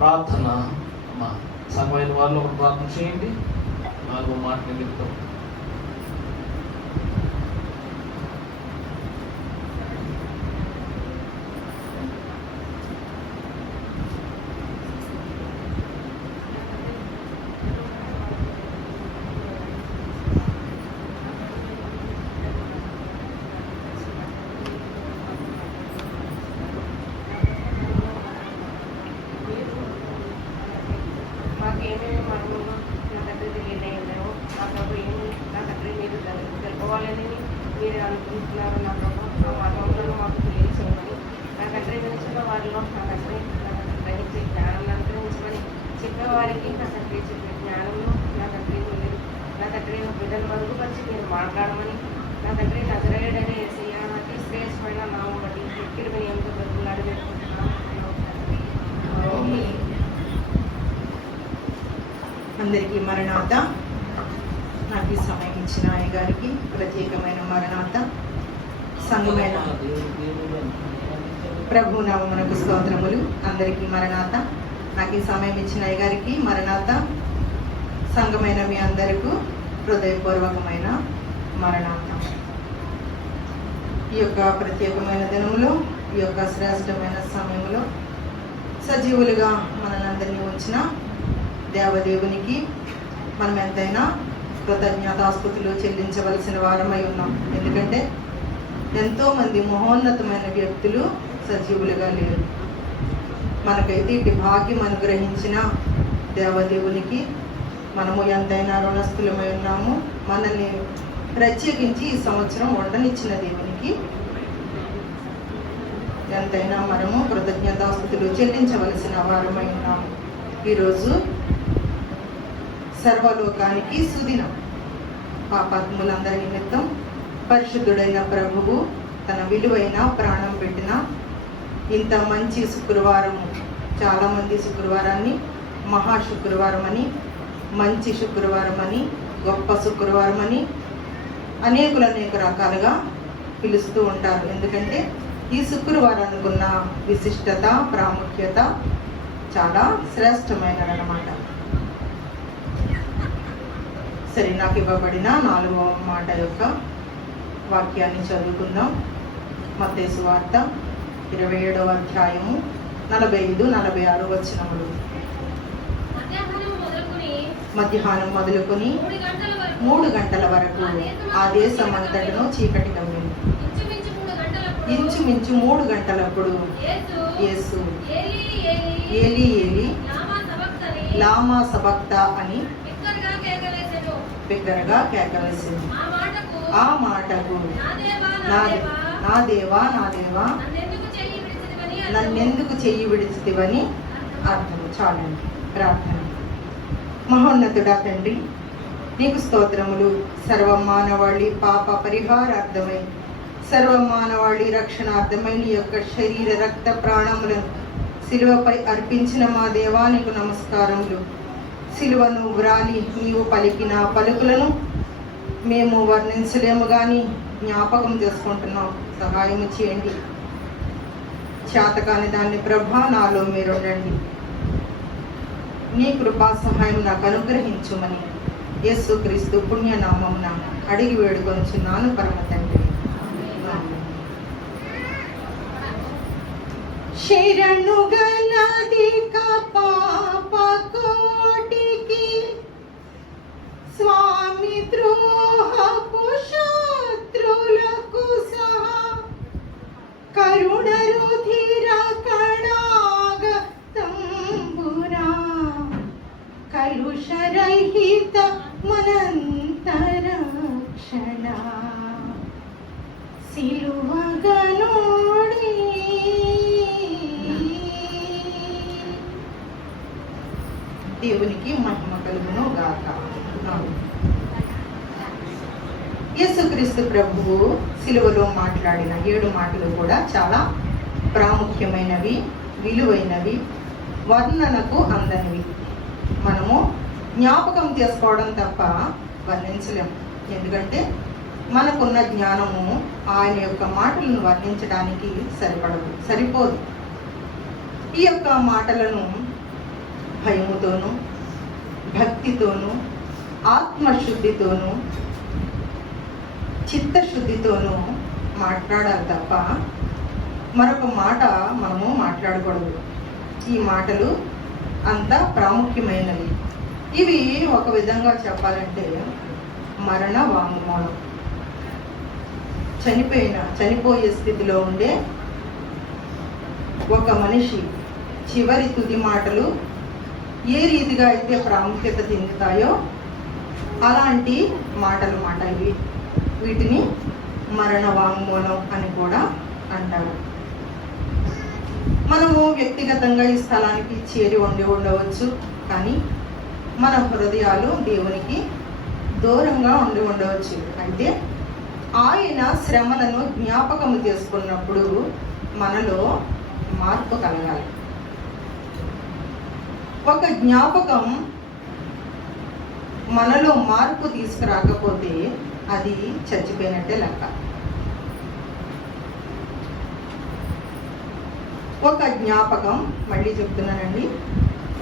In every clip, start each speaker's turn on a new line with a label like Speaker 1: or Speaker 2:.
Speaker 1: ప్రార్థన మా సమయమైన వాళ్ళు ఒక ప్రార్థన చేయండి. నాలుగో మాట నిమిత్తం
Speaker 2: మాకు ఏమేమి మనము నా తండ్రి తెలియదే ఉన్నాయో నా ప్రభు ఏమి నా తండ్రి మీరు తెల- తెలుసుకోవాలని మీరు అనుకుంటున్నారు నా ప్రభు ఆ మార్గంలో మాకు తెలియచేయమని నా తండ్రి వినిచిన వారిలో నా తండ్రి నా తండ్రి గ్రహించే జ్ఞానం అనుగ్రహించమని చెప్పే వారికి నా తండ్రి చెప్పే జ్ఞానంలో నా తండ్రి మీరు నా తండ్రి నా బిడ్డలు మరుగుపరిచి మీరు మాట్లాడమని నా తండ్రి నజరేయుడనే ఏసయ్య నాకు శ్రేయస్మైన నామం బట్టి ఎక్కిడి
Speaker 3: అందరికీ మరణాత నాకు సమయం ఇచ్చిన ఆయన గారికి ప్రత్యేకమైన మరణాత సంఘమైన ప్రభు నామమునకు స్తోత్రములు. అందరికీ మరణాత నాకు ఈ సమయం ఇచ్చిన అయ్య గారికి మరణాత సంఘమైన మీ అందరికీ హృదయపూర్వకమైన మరణాత ఈ యొక్క ప్రత్యేకమైన దినంలో ఈ యొక్క శ్రేష్టమైన సమయంలో సజీవులుగా మనల్ని ఉంచిన దేవదేవునికి మనం ఎంతైనా కృతజ్ఞతాస్తుతులు చెల్లించవలసిన వారమై ఉన్నాం. ఎందుకంటే ఎంతోమంది మహోన్నతమైన వ్యక్తులు సజీవులుగా లేరు. మనకైతే ఇటు భాగ్యం అనుగ్రహించిన దేవదేవునికి మనము ఎంతైనా రుణస్థులమై ఉన్నాము. మనల్ని ప్రత్యేకించి ఈ సంవత్సరం ఉండనిచ్చిన దేవునికి ఎంతైనా మనము కృతజ్ఞతాస్థుతులు చెల్లించవలసిన వారమై ఉన్నాము ఈరోజు సర్వలోకానికి సుదినం. పాపాత్ములందరి నిమిత్తం పరిశుద్ధుడైన ప్రభువు తన విలువైన ప్రాణం పెట్టిన ఇంత మంచి శుక్రవారము చాలామంది శుక్రవారాన్ని మహా శుక్రవారం అని మంచి శుక్రవారం అని గొప్ప శుక్రవారం అని అనేకులు అనేక రకాలుగా పిలుస్తూ ఉంటారు. ఎందుకంటే ఈ శుక్రవారానికి ఉన్న విశిష్టత ప్రాముఖ్యత చాలా శ్రేష్టమైనదన్నమాట. సరే నాకు ఇవ్వబడిన నాలుగవ మాట యొక్క వాక్యాన్ని చదువుకుందాం. మత్తేసు వార్త ఇరవై ఏడవ అధ్యాయము నలభై ఐదు నలభై ఆరు వచనములు
Speaker 4: మధ్యాహ్నం మొదలుకొని మూడు గంటల
Speaker 3: మూడు గంటల వరకు ఆ దేశం అంతటను చీకటి కమ్మింది
Speaker 4: ఇంచుమించు మూడు గంటలప్పుడు యేసు ఏలి ఏలి లామా సబక్తని
Speaker 3: సబక్త అని
Speaker 4: బిగ్గరగా
Speaker 3: కేకవేసింది.
Speaker 4: ఆ మాటకు నా దేవా నా దేవా
Speaker 3: నా దేవా
Speaker 4: నన్నెందుకు
Speaker 3: నన్నెందుకు చెయ్యి విడిచితివని అర్థం. చాలండి. ప్రార్థన. మహోన్నతుడా తండ్రి నీకు స్తోత్రములు. సర్వమానవాళి పాప పరిహారార్థమై సర్వమానవాళి రక్షణార్థమై నీ యొక్క శరీర రక్త ప్రాణములను శిలువపై అర్పించిన మా దేవానికి నమస్కారములు. శిలువను వ్రాలి నీవు పలికిన పలుకులను మేము వర్ణించలేము కానీ జ్ఞాపకం చేసుకుంటున్నాం. సహాయం చేయండి. చేతకాని దాన్ని ప్రభా నాలో మీరు ఉండండి నీ కృపా సహాయం నాకు అనుగ్రహించుమని యేసుక్రీస్తు పుణ్యనామమున అడిగి వేడుకొంచున్నాను పరమ తండ్రి. శరణు గలది పాప కోటికి స్వామి ద్రోహపు శత్రులకు సహా కరుణ రుధిర కణా కలుషరహిత మనంతరక్షణ. సిలువగనోడి. దేవునికి మహిమ కలుగును గాక. యేసుక్రీస్తు ప్రభువు సిలువలో మాట్లాడిన ఏడు మాటలు కూడా చాలా ప్రాముఖ్యమైనవి విలువైనవి వర్ణనకు అందనివి. మనము జ్ఞాపకం చేసుకోవడం తప్ప వర్ణించలేము ఎందుకంటే మనకున్న జ్ఞానము ఆయన యొక్క మాటలను వర్ణించడానికి సరిపడదు సరిపోదు. ఈ యొక్క మాటలను భయముతోనూ భక్తితోనూ ఆత్మశుద్ధితోనూ చిత్తశుద్ధితోనూ మాట్లాడాలి తప్ప మరొక మాట మనము మాట్లాడకూడదు. ఈ మాటలు అంత ప్రాముఖ్యమైనవి. ఇవి ఒక విధంగా చెప్పాలంటే మరణ వాంగ్మూలం. చనిపోయిన చనిపోయే స్థితిలో ఉండే ఒక మనిషి చివరి తుది మాటలు ఏ రీతిగా అయితే ప్రాముఖ్యత చెందుతాయో అలాంటి మాటలు మాట ఇవి. వీటిని మరణ వాంగ్మూలం అని కూడా అంటారు. మనము వ్యక్తిగతంగా ఈ స్థలానికి చేరి ఉండి ఉండవచ్చు. కానీ మన హృదయాలు దేవునికి దూరంగా ఉండి ఉండవచ్చు. అయితే ఆయన శ్రమలను జ్ఞాపకము చేసుకున్నప్పుడు మనలో మార్పు కలగాలి. ఒక జ్ఞాపకం మనలో మార్పు తీసుకురాకపోతే అది చచ్చిపోయినట్టే లెక్క. ఒక జ్ఞాపకం మళ్ళీ చెప్తున్నానండి.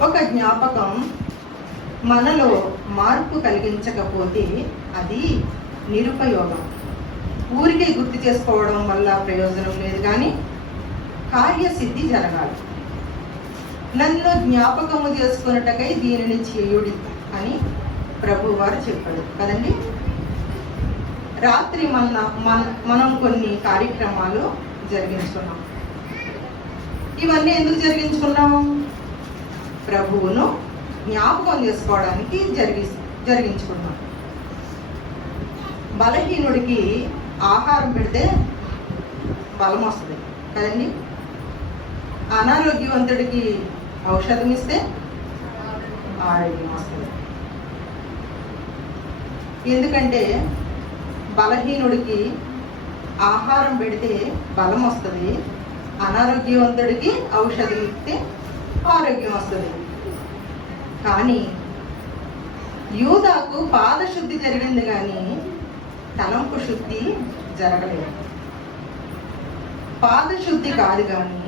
Speaker 3: ఒక జ్ఞాపకం మనలో మార్పు కలిగించకపోతే అది నిరుపయోగం. ఊరికే గుర్తు చేసుకోవడం వల్ల ప్రయోజనం లేదు కానీ కార్యసిద్ధి జరగాలి. నన్ను జ్ఞాపకము చేసుకున్నటకై దీనిని చేయుడి అని ప్రభు వారు చెప్పాడు. కదండి? రాత్రి మన మన మనం కొన్ని కార్యక్రమాలు జరిగించుకున్నాం. ఇవన్నీ ఎందుకు జరిగించుకున్నాము? ప్రభువును జ్ఞాపకం చేసుకోవడానికి జరిగి జరిగించుకున్నాం. బలహీనుడికి ఆహారం పెడితే బలం వస్తుంది కదండి. అనారోగ్యవంతుడికి ఔషధం ఇస్తే ఆరోగ్యం వస్తుంది. ఎందుకంటే బలహీనుడికి ఆహారం పెడితే బలం వస్తుంది. అనారోగ్యవంతుడికి ఔషధం ఇస్తే ఆరోగ్యం వస్తుంది. కానీ యూదాకు పాదశుద్ధి జరిగింది కానీ తలంపు శుద్ధి జరగలేదు. పాదశుద్ధి కాదు కానీ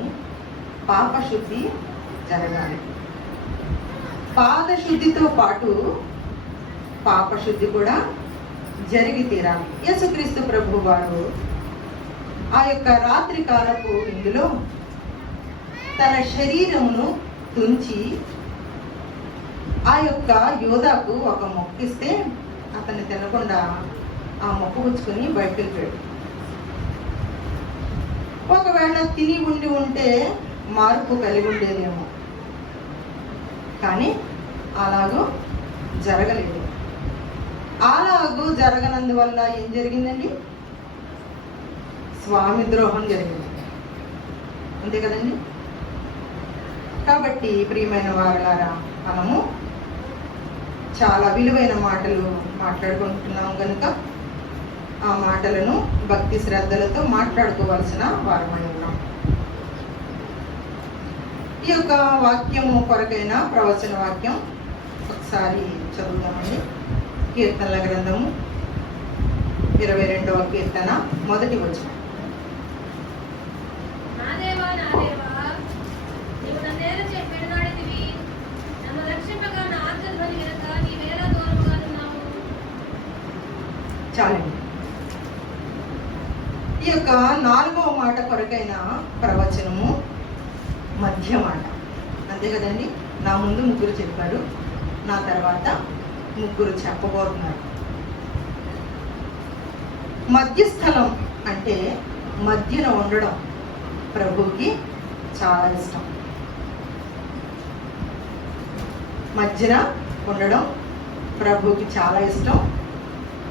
Speaker 3: పాపశుద్ధి జరగాలి. పాదశుద్ధితో పాటు పాపశుద్ధి కూడా జరిగి తీరాలి. యేసుక్రీస్తు ప్రభు వారు ఆ యొక్క రాత్రి కాలపు ఇందులో తన శరీరమును తుంచి ఆ యొక్క యోధాకు ఒక మొక్కిస్తే అతన్ని తినకుండా ఆ మొక్క పుచ్చుకొని బయటకు ఒకవేళ తిని ఉండి ఉంటే మార్పు కలిగి ఉండేదేమో. కానీ అలాగూ జరగలేదు. అలాగూ జరగనందువల్ల ఏం జరిగిందండి? స్వామి ద్రోహం జరిగింది. అంతే కదండి? కాబట్టి ప్రియమైన వారులారా మనము చాలా విలువైన మాటలు మాట్లాడుకుంటున్నాం కనుక ఆ మాటలను భక్తి శ్రద్ధలతో మాట్లాడుకోవాల్సిన వారమై ఉన్నాం. ఈ యొక్క వాక్యము కొరకైన ప్రవచన వాక్యం ఒకసారి చదువుదామండి. కీర్తనల గ్రంథము ఇరవై రెండవ కీర్తన మొదటి వచనం
Speaker 4: నా దేవా నా దేవా నీవు నన్నేల చే పెడనాడితివి నన్ను రక్షింపగా నా ఆర్తధ్వని వినక నీవేలా దూరముగా ఉన్నావు
Speaker 3: చాలండి. ఈ యొక్క నాలుగవ మాట కొరకైన ప్రవచనము మధ్య మాట. అంతే కదండి? నా ముందు ముగ్గురు చెప్పాడు నా తర్వాత ముగ్గురు చెప్పబోతున్నారు. మధ్యస్థలం అంటే మధ్యన ఉండడం. ప్రభుకి చాలా ఇష్టం. మధ్యన ఉండడం ప్రభువుకి చాలా ఇష్టం.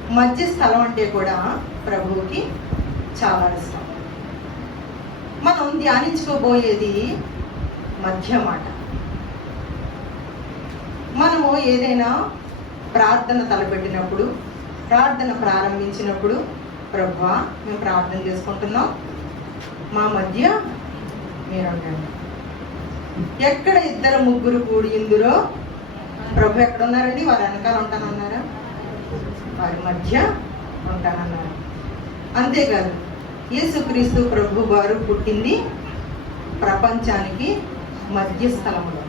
Speaker 3: మధ్య స్థలం అంటే కూడా ప్రభువుకి చాలా ఇష్టం. మనం ధ్యానించుకోబోయేది మధ్య మాట. మనము ఏదైనా ప్రార్థన తలపెట్టినప్పుడు ప్రార్థన ప్రారంభించినప్పుడు ప్రభు మేము ప్రార్థన చేసుకుంటున్నాం. మా మధ్య మీరు ఉండండి ఎక్కడ ఇద్దరు ముగ్గురు కూడి ఇందులో ప్రభు ఎక్కడ ఉన్నారండి వారి వెనకాల ఉంటానన్నారా? వారి మధ్య ఉంటానన్నారు? అంతేకాదు యేసుక్రీస్తు ప్రభు వారు పుట్టింది ప్రపంచానికి మధ్య స్థలంలో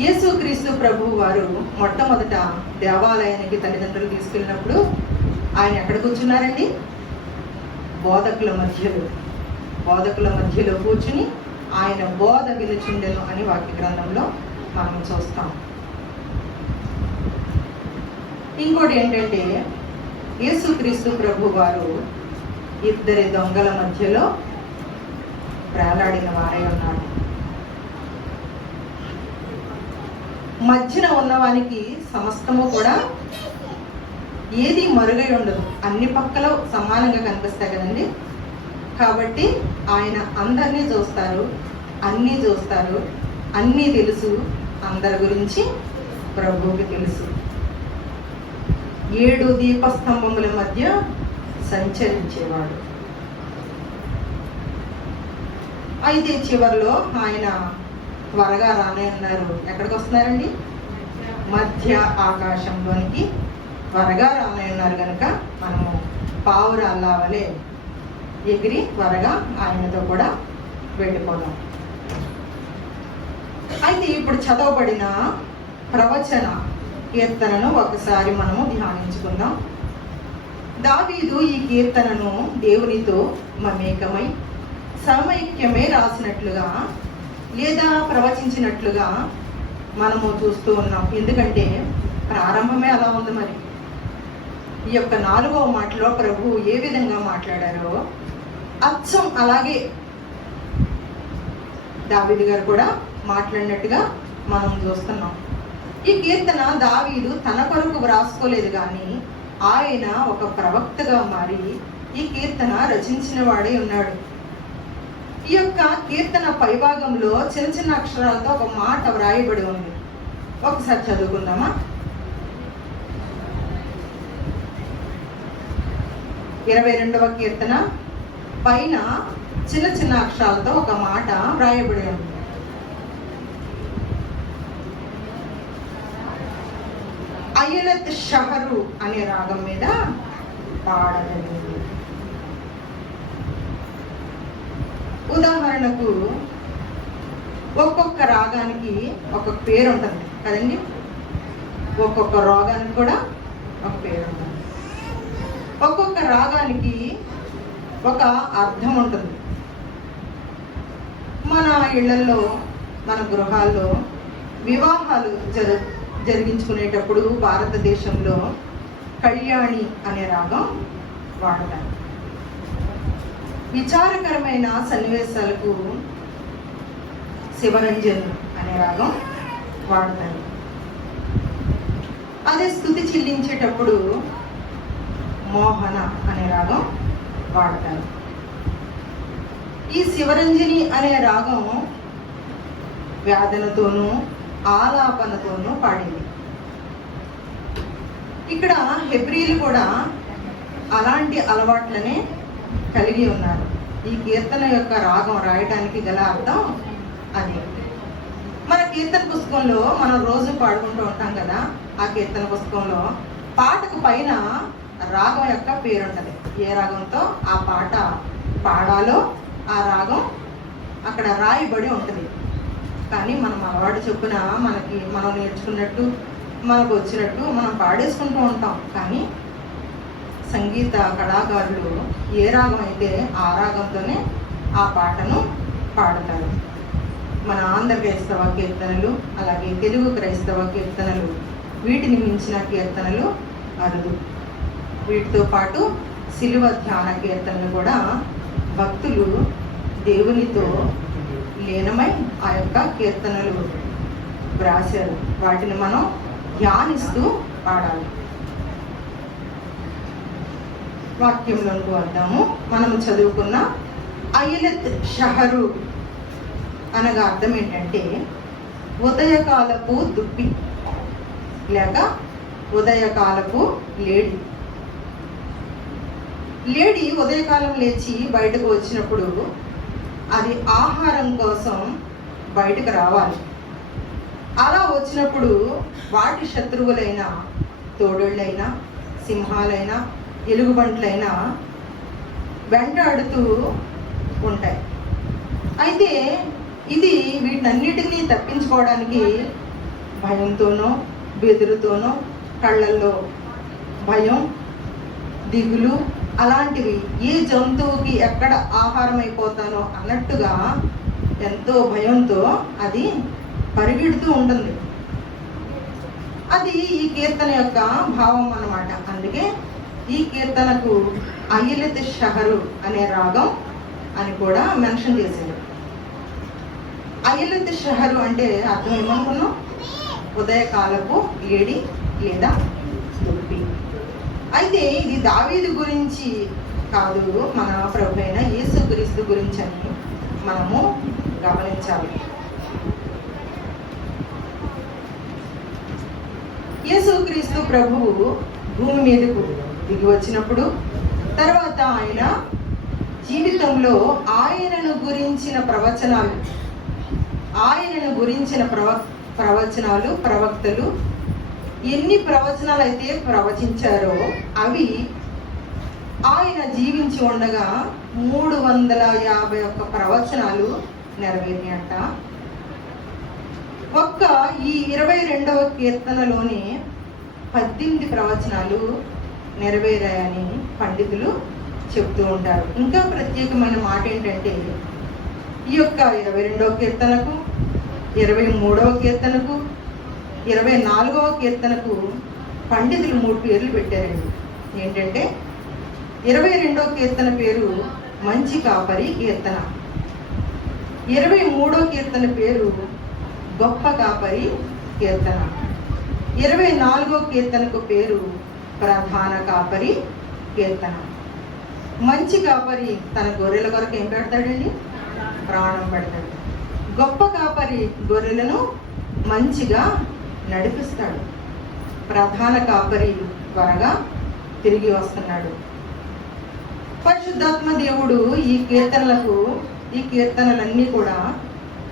Speaker 3: యేసుక్రీస్తు ప్రభు వారు మొట్టమొదట దేవాలయానికి తల్లిదండ్రులు తీసుకెళ్ళినప్పుడు ఆయన ఎక్కడ కూర్చున్నారండి? బోధకుల మధ్యలో. బోధకుల మధ్యలో కూర్చుని ఆయన బోధ విలుచుండెను అని వాక్య గ్రంథంలో మనం చూస్తాం. ఇంకోటి ఏంటంటే యేసుక్రీస్తు ప్రభు వారు ఇద్దరి దొంగల మధ్యలో ప్రాణాడిన వారై ఉన్నాడు మధ్యన ఉన్నవానికి సమస్తము కూడా ఏది మరుగై ఉండదు. అన్ని పక్కల సమానంగా కనిపిస్తాయి కదండి? కాబట్టి ఆయన అందరినీ చూస్తారు అన్నీ చూస్తారు అన్నీ తెలుసు అందరి గురించి ప్రభువుకి తెలుసు. ఏడు దీపస్తంభముల మధ్య సంచరించేవాడు. అయితే చివరిలో ఆయన త్వరగా రానే అన్నారు. ఎక్కడికి వస్తున్నారండి? మధ్య ఆకాశంలోనికి. త్వరగా రానే ఉన్నారు కనుక మనము పావురాల్లా వలె ఎగిరి త్వరగా ఆయనతో కూడా వెళ్ళిపోదాం. అయితే ఇప్పుడు చదవబడిన ప్రవచన కీర్తనను ఒకసారి మనము ధ్యానించుకుందాం. దావీదు ఈ కీర్తనను దేవునితో మమేకమై సమైక్యమే రాసినట్లుగా లేదా ప్రవచించినట్లుగా మనము చూస్తూ ఉన్నాం. ఎందుకంటే ప్రారంభమే అలా ఉంది మరి. ఈ యొక్క నాలుగవ మాటలో ప్రభు ఏ విధంగా మాట్లాడారో అచ్చం అలాగే దావీదు గారు కూడా మాట్లాడినట్టుగా మనం చూస్తున్నాం. ఈ కీర్తన దావీదు తన కొరకు వ్రాసుకోలేదు కానీ ఆయన ఒక ప్రవక్తగా మారి ఈ కీర్తన రచించిన వాడే ఉన్నాడు. ఈ యొక్క కీర్తన పైభాగంలో చిన్న చిన్న అక్షరాలతో ఒక మాట వ్రాయబడి ఉంది. ఒకసారి చదువుకుందామా? ఇరవై రెండవ కీర్తన పైన చిన్న చిన్న అక్షరాలతో ఒక మాట వ్రాయబడి ఉంది. అయనత్ షహరు అనే రాగం మీద పాడగలిగింది ఉదాహరణకు ఒక్కొక్క రాగానికి ఒక పేరు ఉంటుంది కదండి? ఒక్కొక్క రోగానికి కూడా ఒక పేరు ఉంటుంది ఒక్కొక్క రాగానికి ఒక అర్థం ఉంటుంది. మన ఇళ్ళలో మన గృహాల్లో వివాహాలు జరు జరిగించుకునేటప్పుడు భారతదేశంలో కళ్యాణి అనే రాగం వాడతారు. విచారకరమైన సన్నివేశాలకు శివరంజన్ అనే రాగం వాడతారు. అదే స్థుతి చెల్లించేటప్పుడు మోహన అనే రాగం వాడతారు. ఈ శివరంజని అనే రాగం వేదనతోనూ ఆలాపనతోనూ పాడింది. ఇక్కడ హెబ్రీలు కూడా అలాంటి అలవాట్లనే కలిగి ఉన్నారు. ఈ కీర్తన యొక్క రాగం రాయటానికి గల అర్థం అది. మన కీర్తన పుస్తకంలో మనం రోజు పాడుకుంటూ ఉంటాం కదా ఆ కీర్తన పుస్తకంలో పాటకు పైన రాగం యొక్క పేరు ఉంటుంది ఏ రాగంతో ఆ పాట పాడాలో ఆ రాగం అక్కడ రాయబడి ఉంటుంది. కానీ మనం అలవాటు చొప్పున మనకి మనం నేర్చుకున్నట్టు మనకు వచ్చినట్టు మనం పాడేసుకుంటూ ఉంటాం. కానీ సంగీత కళాకారులు ఏ రాగం అయితే ఆ రాగంతోనే ఆ పాటను పాడతారు. మన ఆంధ్ర క్రైస్తవ కీర్తనలు అలాగే తెలుగు క్రైస్తవ కీర్తనలు వీటిని మించిన కీర్తనలు అరుదు వీటితో పాటు సిలువ ధ్యాన కీర్తనలు కూడా భక్తులు దేవునితో లీనమై ఆ యొక్క కీర్తనలు వ్రాశారు. వాటిని మనం ధ్యానిస్తూ పాడాలి. వాక్యంలోకి వద్దాము. మనం చదువుకున్న అయలత్ షహరు అనగా అర్థం ఏంటంటే ఉదయకాలపు దుప్పి లేక ఉదయకాలపు లేడి లేడీ ఉదయకాలం లేచి బయటకు వచ్చినప్పుడు అది ఆహారం కోసం బయటకు రావాలి. అలా వచ్చినప్పుడు వాటి శత్రువులైన తోడుళ్ళైనా సింహాలైనా ఎలుగుబంట్లైనా వెంటాడుతూ ఉంటాయి. అయితే ఇది వీటన్నిటినీ తప్పించుకోవడానికి భయంతోనో బెదురుతోనో కళ్ళల్లో భయం దిగులు అలాంటివి ఏ జంతువుకి ఎక్కడ ఆహారం అయిపోతానో అన్నట్టుగా ఎంతో భయంతో అది పరిగెడుతూ ఉంటుంది. అది ఈ కీర్తన యొక్క భావం అన్నమాట. అందుకే ఈ కీర్తనకు అయ్యలతి షహరు అనే రాగం అని కూడా మెన్షన్ చేశారు. అయ్యలతి షహరు అంటే అర్థం ఏమనుకున్నాం? ఉదయకాలపు ఏడి లేదా అయితే ఇది దావీదు గురించి కాదు మన ప్రభు అయిన యేసుక్రీస్తు గురించి అని మనము గమనించాలి. యేసుక్రీస్తు ప్రభువు భూమి మీదకు దిగి వచ్చినప్పుడు తర్వాత ఆయన జీవితంలో ఆయనను గురించిన ప్రవచనాలు ఆయనను గురించిన ప్రవ ప్రవచనాలు ప్రవక్తలు ఎన్ని ప్రవచనాలు అయితే ప్రవచించారో అవి ఆయన జీవించి ఉండగా మూడు వందల యాభై ఒక్క ప్రవచనాలు నెరవేరినాయట. ఒక్క ఈ ఇరవై రెండవ కీర్తనలోని పద్దెనిమిది ప్రవచనాలు నెరవేరాయని పండితులు చెప్తూ ఉంటారు. ఇంకా ప్రత్యేకమైన మాట ఏంటంటే ఈ యొక్క ఇరవై రెండవ కీర్తనకు ఇరవై మూడవ కీర్తనకు ఇరవై నాలుగవ కీర్తనకు పండితులు మూడు పేర్లు పెట్టారండి. ఏంటంటే ఇరవై రెండవ కీర్తన పేరు మంచి కాపరి కీర్తన. ఇరవై మూడో కీర్తన పేరు గొప్ప కాపరి కీర్తన. ఇరవై నాలుగో కీర్తనకు పేరు ప్రధాన కాపరి కీర్తన. మంచి కాపరి తన గొర్రెల కొరకు ఏం పెడతాడండి? ప్రాణం పెడతాడు. గొప్ప కాపరి గొర్రెలను మంచిగా నడిపిస్తాడు. ప్రధాన కాపరి త్వరగా తిరిగి వస్తున్నాడు. పరిశుద్ధాత్మ దేవుడు ఈ కీర్తనలకు ఈ కీర్తనలన్నీ కూడా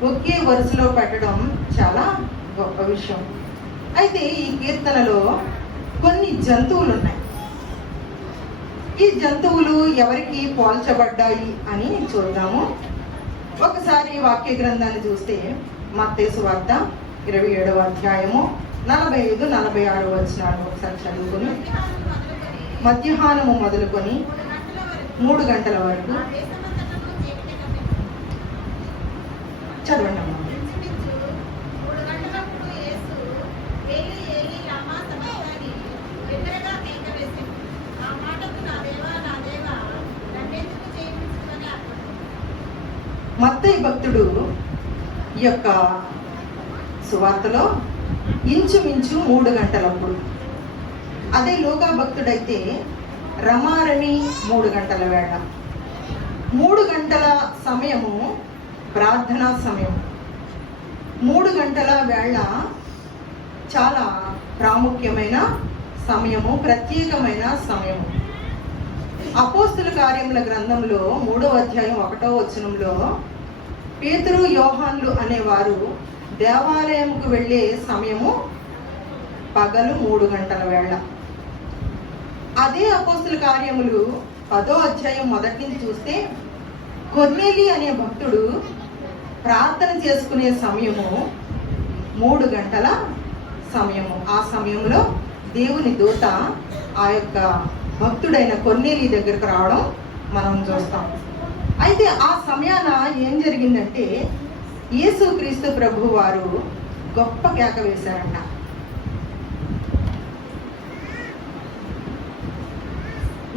Speaker 3: ఒకే వరుసలో పెట్టడం చాలా గొప్ప విషయం. అయితే ఈ కీర్తనలో కొన్ని జంతువులు ఉన్నాయి ఈ జంతువులు ఎవరికి పోల్చబడ్డాయి అని చూద్దాము. ఒకసారి వాక్య గ్రంథాన్ని చూస్తే మత్తేసు వార్త ఇరవై ఏడవ అధ్యాయము నలభై ఐదు నలభై ఆరు వచ్చినాడు ఒకసారి చదువుకుని మధ్యాహ్నము మొదలుకొని మూడు గంటల వరకు చదవండి అమ్మా. భక్తుడు యొక్క సువార్తలో ఇంచుమించు మూడు గంటలప్పుడు. అదే లోకా భక్తుడైతే రమారమి మూడు గంటల వేళ. మూడు గంటల సమయము ప్రార్థనా సమయం. మూడు గంటల వేళ చాలా ప్రాముఖ్యమైన సమయము ప్రత్యేకమైన సమయము. అపోస్తుల కార్యముల గ్రంథంలో మూడో అధ్యాయం ఒకటో వచనంలో పేతురు యోహాన్లు అనేవారు దేవాలయంకు వెళ్ళే సమయము పగలు మూడు గంటల వేళ. అదే అపోస్తుల కార్యములు పదో అధ్యాయం మొదటి నుంచి చూస్తే కొర్నేలి అనే భక్తుడు ప్రార్థన చేసుకునే సమయము మూడు గంటల సమయము. ఆ సమయంలో దేవుని దూత ఆ యొక్క భక్తుడైన కొన్నేలి దగ్గరకు రావడం మనం చూస్తాం. అయితే ఆ సమయాన ఏం జరిగిందంటే యేసుక్రీస్తు ప్రభు వారు గొప్ప కేక వేశారంట.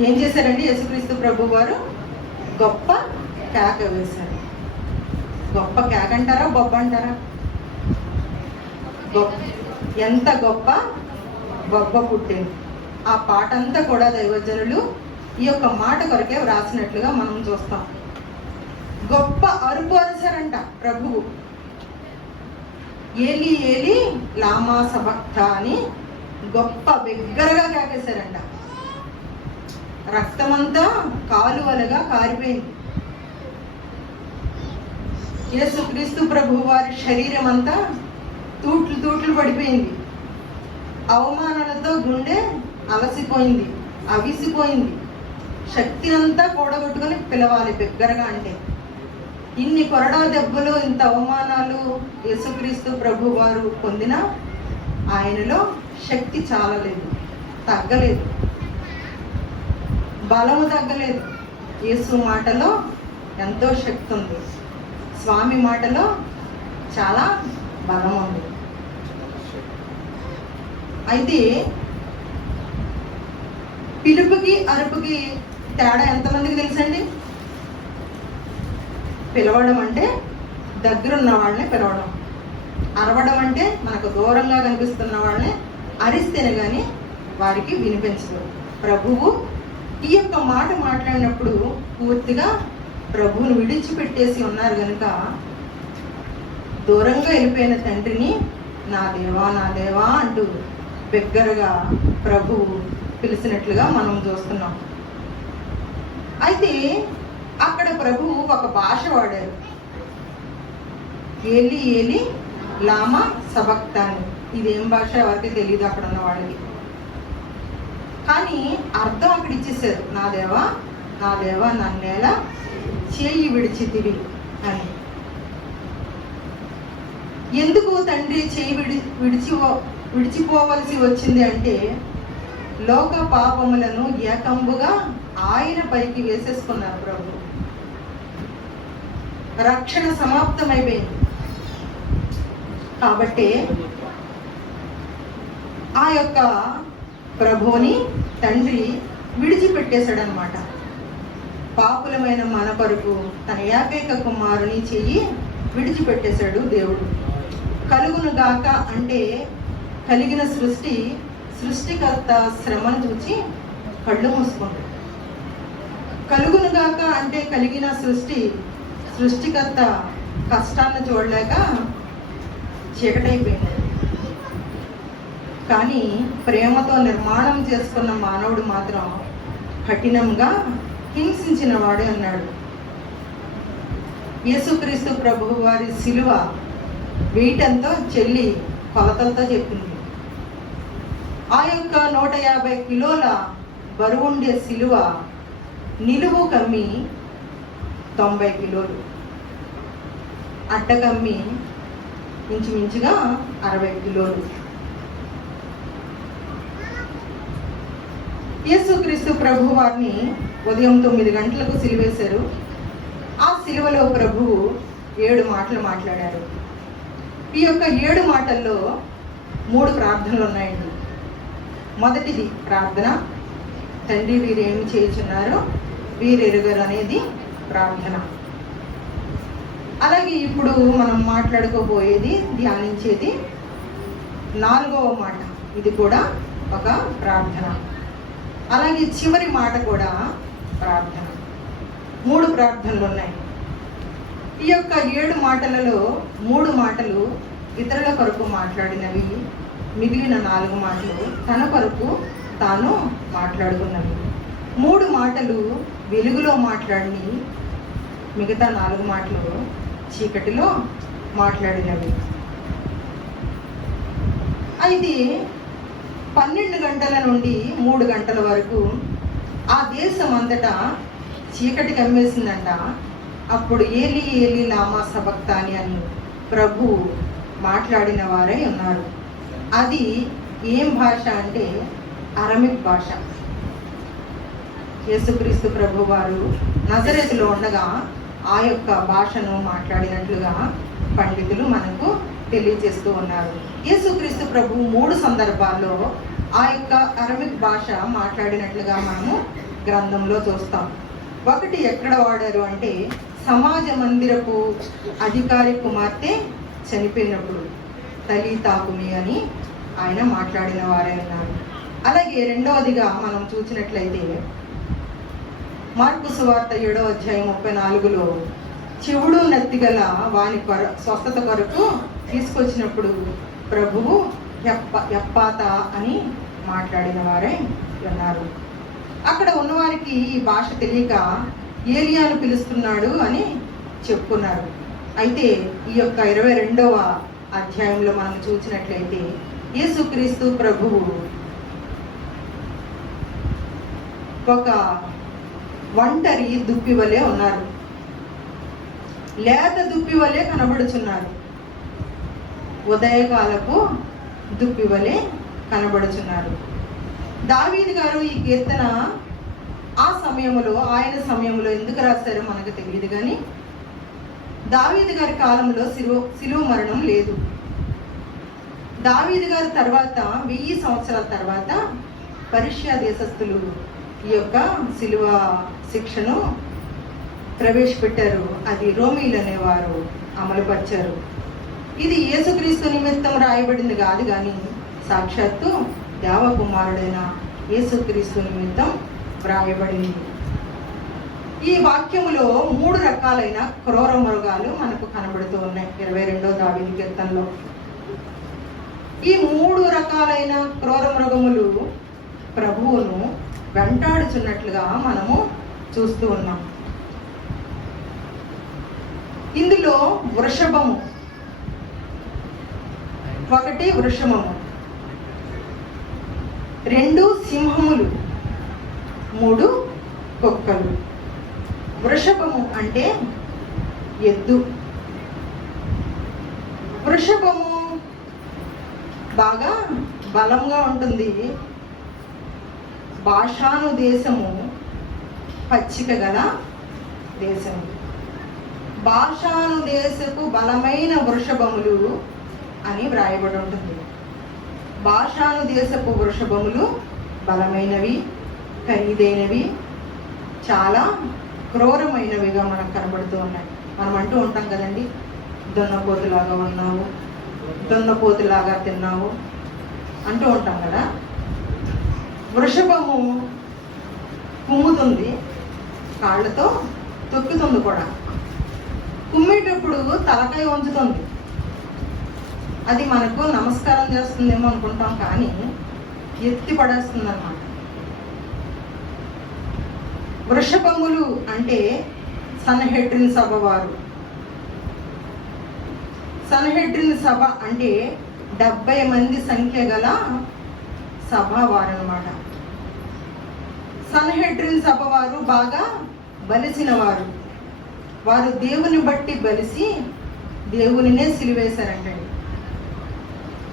Speaker 3: ఏం చేశారండి యేసుక్రీస్తు ప్రభు వారు గొప్ప కేక వేశారు. గొప్ప కేక అంటారా గొప్ప అంటారా? గొప్ప ఎంత గొప్ప గొప్ప పుట్టింది. ఆ పాట అంతా కూడా దైవజనులు ఈ యొక్క మాట కొరకే వ్రాసినట్లుగా మనం చూస్తాం. గొప్ప అరుపు అరిచారంట ప్రభువు. ఏలి ఏలి లామా సభక్త అని గొప్ప బిగ్గరగా కేకేశారంట రక్తమంతా కాలువలుగా కారిపోయింది. యేసుక్రీస్తు ప్రభు వారి శరీరం అంతా తూట్లు తూట్లు పడిపోయింది. అవమానాలతో గుండె అలసిపోయింది అవిసిపోయింది. శక్తి అంతా కూడగొట్టుకొని పిలవాలి బిగ్గరగా అంటే. ఇన్ని కొరడా దెబ్బలు ఇంత అవమానాలు యేసుక్రీస్తు ప్రభు వారు పొందిన ఆయనలో శక్తి చాలలేదు తగ్గలేదు. బలము తగ్గలేదు. యేసు మాటలో ఎంతో శక్తి ఉంది. స్వామి మాటలో చాలా బలం ఉంది. అయితే పిలుపుకి అరుపుకి తేడా ఎంతమందికి తెలుసండి? పిలవడం అంటే దగ్గరున్న వాళ్ళని పిలవడం. అరవడం అంటే మనకు దూరంగా కనిపిస్తున్న వాళ్ళని అరిస్తేనే కానీ వారికి వినిపించదు. ప్రభువు ఈ యొక్క మాట మాట్లాడినప్పుడు పూర్తిగా ప్రభువును విడిచిపెట్టేసి ఉన్నారు కనుక దూరంగా వెళ్ళిపోయిన తండ్రిని నా దేవా నా దేవా అంటూ బిగ్గరగా ప్రభువు పిలిచినట్లుగా మనం చూస్తున్నాం. అయితే అక్కడ ప్రభువు ఒక భాష వాడారు. ఏలి ఏలి లామా సబక్తాను ఇదేం భాష? ఎవరికి తెలియదు అక్కడ ఉన్న వాళ్ళకి. కానీ అర్థం అక్కడ ఇచ్చేసారు నా దేవా నా దేవా నన్నేలా చేయి విడిచితివి అని. ఎందుకు తండ్రి చేయి విడి విడిచి విడిచిపోవలసి వచ్చింది అంటే లోక పాపములను ఏకంబుగా ఆయన పైకి వేసేసుకున్నారు ప్రభు. రక్షణ సమాప్తమైపోయింది. కాబట్టి ఆ యొక్క ప్రభువుని తండ్రి విడిచిపెట్టేశాడు అనమాట పాపులమైన మన కొరకు తన ఏకైక కుమారుని చెయ్యి విడిచిపెట్టేశాడు దేవుడు. కలుగును గాక అంటే కలిగిన సృష్టి సృష్టికర్త శ్రమను చూచి కళ్ళు మూసుకుంటాడు కలుగునుగాక అంటే కలిగిన సృష్టి సృష్టికర్త కష్టాన్ని చూడలేక చీకటైపోయింది. కానీ ప్రేమతో నిర్మాణం చేసుకున్న మానవుడు మాత్రం కఠినంగా హింసించిన వాడే అన్నాడు యేసుక్రీస్తు ప్రభువు వారి శిలువ వీటంతో చెల్లి కొలతలతో చెప్పింది. ఆ యొక్క నూట యాభై కిలోల బరువుండే శిలువ నిలువు కమ్మి తొంభై కిలోలు. అడ్డ కమ్మి ఇంచుమించుగా అరవై కిలోలు. యేసుక్రీస్తు ప్రభు వారిని ఉదయం తొమ్మిది గంటలకు సిలివేశారు. ఆ సిలువలో ప్రభువు ఏడు మాటలు మాట్లాడారు. ఈ యొక్క ఏడు మాటల్లో మూడు ప్రార్థనలు ఉన్నాయండి. మొదటిది ప్రార్థన. తండ్రి వీరు ఏమి చేయుచున్నారో వీరెరుగరు అనేది ప్రార్థన. అలాగే ఇప్పుడు మనం మాట్లాడుకోబోయేది ధ్యానించేది నాలుగవ మాట. ఇది కూడా ఒక ప్రార్థన. అలాగే చివరి మాట కూడా ప్రార్థన. మూడు ప్రార్థనలు ఉన్నాయి. ఈ యొక్క ఏడు మాటలలో మూడు మాటలు ఇతరుల కొరకు మాట్లాడినవి. మిగిలిన నాలుగు మాటలు తన కొరకు తాను మాట్లాడుకున్నవి. మూడు మాటలు వెలుగులో మాట్లాడి మిగతా నాలుగు మాటలు చీకటిలో మాట్లాడినవి. అయితే పన్నెండు గంటల నుండి మూడు గంటల వరకు ఆ దేశం అంతటా చీకటి కమ్మేసిందంట. అప్పుడు ఏలి ఏలి లామా సబక్తాని అని ప్రభు మాట్లాడిన వారే ఉన్నారు. అది ఏం భాష అంటే అరమిక్ భాష. యేసుక్రీస్తు ప్రభు వారు నజరేతులో ఉండగా ఆ యొక్క భాషను మాట్లాడినట్లుగా పండితులు మనకు తెలియజేస్తూ ఉన్నారు. యేసుక్రీస్తు ప్రభు మూడు సందర్భాల్లో ఆ యొక్క అరబిక్ భాష మాట్లాడినట్లుగా మనము గ్రంథంలో చూస్తాం. ఒకటి ఎక్కడ వాడారు అంటే సమాజ మందిరపు అధికారి కుమార్తె చనిపోయినప్పుడు తల్లి తాకుమి అని ఆయన మాట్లాడిన వారే ఉన్నారు. అలాగే రెండవదిగా మనం చూసినట్లయితే మార్పు సువార్త ఏడో అధ్యాయం ముప్పై నాలుగులో చెవుడు నత్తిగల వాని కొర స్వస్థత కొరకు తీసుకొచ్చినప్పుడు ప్రభువు ఎప్ప ఎప్పాత అని మాట్లాడిన వారే ఉన్నారు. అక్కడ ఉన్నవారికి ఈ భాష తెలియక ఏలియాను పిలుస్తున్నాడు అని చెప్పుకున్నారు అయితే ఈ యొక్క ఇరవై రెండవ అధ్యాయంలో మనం చూసినట్లయితే యేసుక్రీస్తు ప్రభువు ఒక ఒంటరి దుప్పి వలె ఉన్నారు. లేత దుప్పి వలె కనబడుచున్నారు. ఉదయకాలపు దుప్పి వలె కనబడుచున్నారు. దావీదు గారు ఈ కీర్తన ఆ సమయంలో ఆయన సమయంలో ఎందుకు రాశారో మనకు తెలియదు కానీ దావీదు గారి కాలంలో శిలువ శిలువ మరణం లేదు. దావీదు గారి తర్వాత వెయ్యి సంవత్సరాల తర్వాత పర్షియా దేశస్థులు ఈ యొక్క శిలువ శిక్షను ప్రవేశపెట్టారు. అది రోమీలు అనేవారు అమలుపరిచారు. ఇది యేసుక్రీస్తు నిమిత్తం రాయబడింది కాదు కానీ సాక్షాత్తు దేవకుమారుడైన యేసుక్రీస్తు నిమిత్తం వ్రాయబడింది ఈ వాక్యములో మూడు రకాలైన క్రూర మృగాలు మనకు కనబడుతూ ఉన్నాయి. ఇరవై రెండో దావిని కీర్తనలో. ఈ మూడు రకాలైన క్రూర మృగములు ప్రభువును వెంటాడుచున్నట్లుగా మనము చూస్తూ ఉన్నాం. ఇందులో వృషభము. ఒకటి వృషభము. రెండు సింహములు. మూడు కుక్కలు. వృషభము అంటే ఎద్దు. వృషభము బాగా బలంగా ఉంటుంది. భాషాను దేశము పచ్చిక గల దేశము. భాషానుదేశపు బలమైన వృషభములు అని వ్రాయబడి ఉంటుంది భాషాను దేశపు వృషభములు బలమైనవి ఖరీదైనవి చాలా క్రూరమైనవిగా మనకు కనబడుతూ ఉన్నాయి. మనం అంటూ ఉంటాం కదండి దున్నపోతులాగా ఉన్నావు దున్నపోతులాగా తిన్నావు అంటూ ఉంటాం కదా. వృషభము కుమ్ముతుంది కాళ్ళతో తొక్కుతుంది కూడా. కుమ్మేటప్పుడు తలకాయ ఉంచుతుంది అది మనకు నమస్కారం చేస్తుందేమో అనుకుంటాం కానీ ఎత్తి పడేస్తుంది అన్నమాట వృషభములు అంటే సన్హెడ్రిన్ సభ వారు. సన్హెడ్రిన్ సభ అంటే డెబ్బై మంది సంఖ్య గల సభ వారనమాట అనమాట సన్హెడ్రిన్ సభ వారు బాగా బలిసిన వారు వారు దేవుని బట్టి బలిసి దేవునినే సిలివేశారంటండి.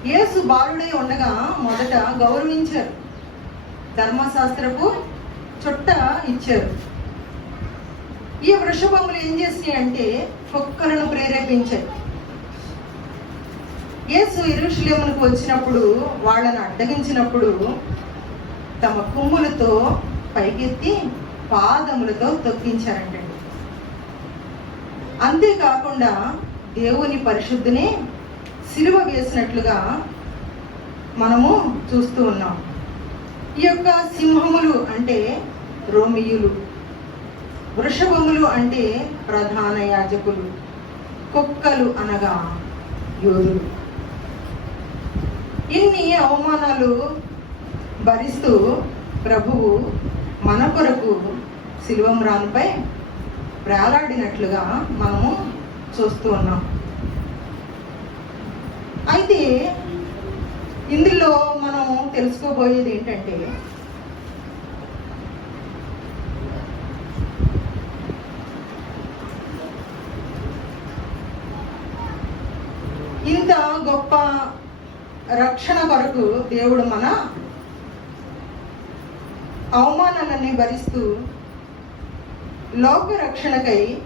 Speaker 3: యేసు బాలుడై ఉండగా మొదట గౌరవించారు. ధర్మశాస్త్రపు చుట్ట ఇచ్చారు. ఈ వృషభములు ఏం చేసినాయి అంటే కుక్కలను ప్రేరేపించాయి. యేసు ఇరుషులేమునికి వచ్చినప్పుడు వాళ్ళను అడ్డగించినప్పుడు తమ కొమ్ములతో పైకెత్తి పాదములతో తొక్కించారంటండి. అంతేకాకుండా దేవుని పరిశుద్ధిని సిలువ వేసినట్లుగా మనము చూస్తూ ఉన్నాం. ఈ యొక్క సింహములు అంటే రోమియులు వృషభములు అంటే ప్రధాన యాజకులు కుక్కలు అనగా యోధులు. ఇన్ని అవమానాలు భరిస్తూ ప్రభువు మన కొరకు శిల్వమ్రాన్పై వేలాడినట్లుగా మనము చూస్తూ ఉన్నాం. అయితే ఇందులో మనం తెలుసుకోబోయేది ఏంటంటే ఇంత గొప్ప రక్షణ కొరకు దేవుడు మన అవమానాలన్నీ భరిస్తూ లోక రక్షణకై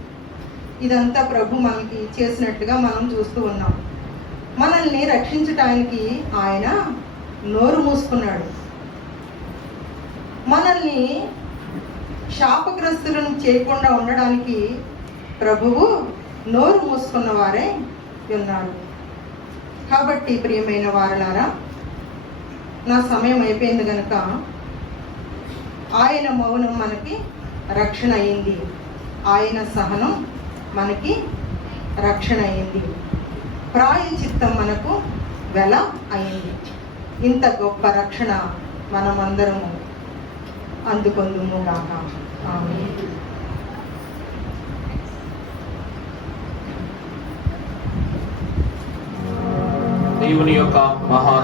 Speaker 3: ఇదంతా ప్రభు మనకి చేసినట్టుగా మనం చూస్తూ ఉన్నాం. మనల్ని రక్షించటానికి ఆయన నోరు మూసుకున్నాడు. మనల్ని శాపగ్రస్తులను చేయకుండా ఉండడానికి ప్రభువు నోరు మూసుకున్న వారే ఉన్నారు. కాబట్టి ప్రియమైన వారలారా నా సమయం అయిపోయింది కనుక ఆయన మౌనం మనకి రక్షణ అయింది. ఆయన సహనం మనకి రక్షణ అయింది. ప్రాయచిత్తం మనకు వెల అయింది. ఇంత గొప్ప రక్షణ మనమందరము అందుకొందుము గాక. ఆమె
Speaker 1: దేవుని యొక్క మహా